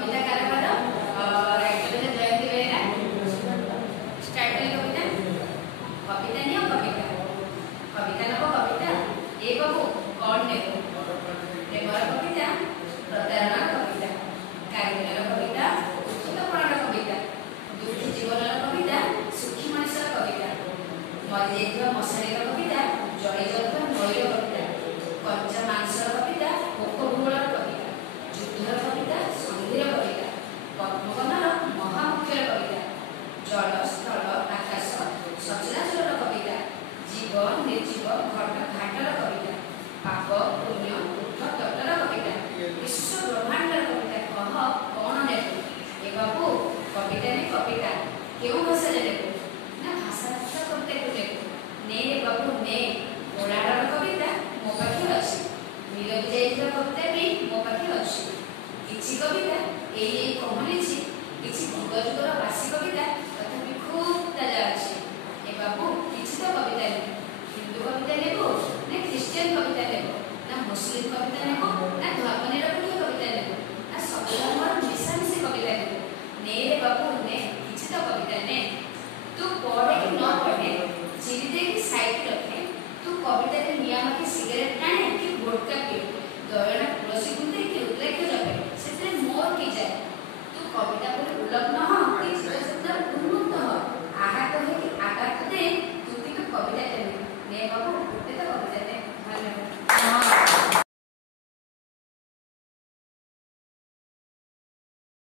कविता कारकार writer जयंती Behera start कले कविता कविता neo कविता कविता नब कविता ए बाबू कौन नेबो प्रेमर कविता प्रतारणा कविता कारिगर कविता उत्तपरण कविता दुखी जीवन कविता सुखी मनुष्य कविता मरी जाइଥିବା मशाणी कविता जड़ी जाइଥିବା नईर कविता कंचा मांस कविता पोक भूगोल कविता युद्धर कविता संधिर कविता पद्मवनर महामुख्यर कविता जल स्थल आकाश सचराचर कविता जीव निर्जीव घाटर कविता पाप पुण्य ऊर्ध तटर कविता विश्व ब्रह्मांडर कविता कह कौन नेबू ए बाबू कविता ने कविता क्यों भाषा नेबू ना भाषा कविता को नेबू ने बाबू ने ओडार कविता मो पाखे अच्छी मिलक जाइଥିବା कविता भी मो पाखे अच्छी किछि कविता एई कहलिछि किछि भूगजुगर बासी कविता तथापि खूब ताजा अछि ए बाबू किछि तो कविता ने हिंदू कविता नेबो ना ख्रिस्टियन कविता नेबो ना मुस्लिम कविता नेबो ना धर्मनिरपेक्ष कविता नेबो ना सब धर्मर मिशामिशी कविता नेबो ने रे बाबू ने किछि तो कविता ने तू पढ़े कि न पढ़े चिरी दे कि साइड रखे तू कविता के नियम की सिगरेट टाणे कि गुटखा पिए दयना तुलसी